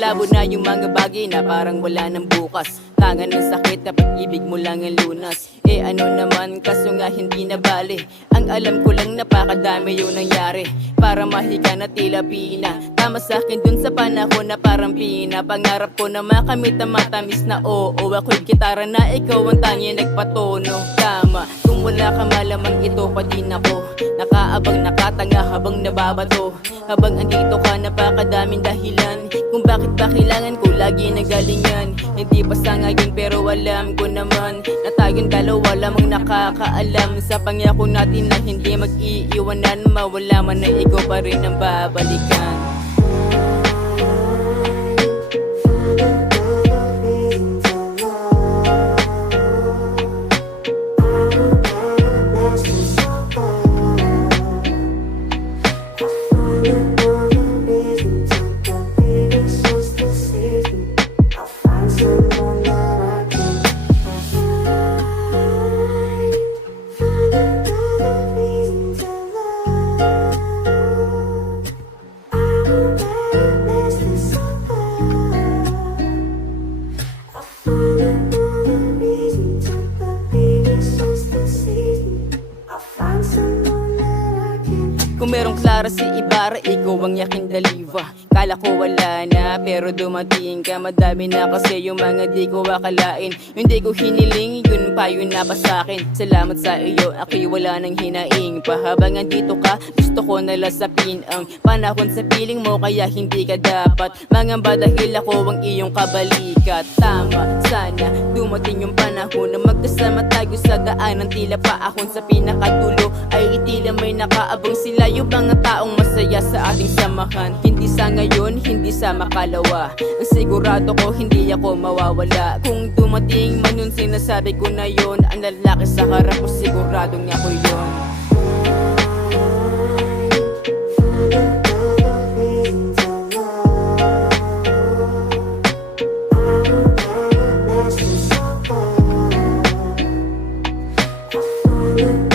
malabo na yung mga bagay na parang wala ng bukas. Tangan ng sakit na pag-ibig mo lang ang lunas. Eh ano naman, kaso nga hindi na bale. Ang alam ko lang napakadami yung nangyari para mahika na tila pina. Tama sa akin dun sa panahon na parang pina. Pangarap ko na makamit ang matamis na oo. Ako'y gitara na ikaw ang tangi nagpatono. Tama, kung wala ka malamang ito pa din ako. Nakaabang nakatanga habang nababato. Habang andito ka napakadaming dahilan kung bakit ba kailangan ko lagi ng galingan. Hindi pa sa ngayon pero alam ko naman na tayong dalawa lamang nakakaalam sa pangako natin na hindi mag-iiwanan. Mawala man na ikaw pa rin ang babalikan. Kung merong Clara si Ibarra, ikaw ang yaking daliva. Kala ko wala na, pero dumating ka. Madami na kasi yung mga di ko akalain. Hindi ko hiniling, yun pa yun na pa sa'kin. Salamat sa iyo, ako'y wala nang hinaing pa. Habang andito ka, gusto ko nalasapin ang panahon sa piling mo, kaya hindi ka dapat mangamba dahil ako ang iyong kabalikat. Tama, sana dumating yung panahon na magkasama tayo sa daanan. Tila pa akong sa pinakadulo ay tila may nakaabang sila. Yung mga taong masaya sa ating samahan. Hindi sa ngayon, hindi sa makalawa. Ang sigurado ko, hindi ako mawawala. Kung dumating man yun, sinasabi ko na yun. Ang lalaki sa harap ko, siguradong ako yun. We'll be right back.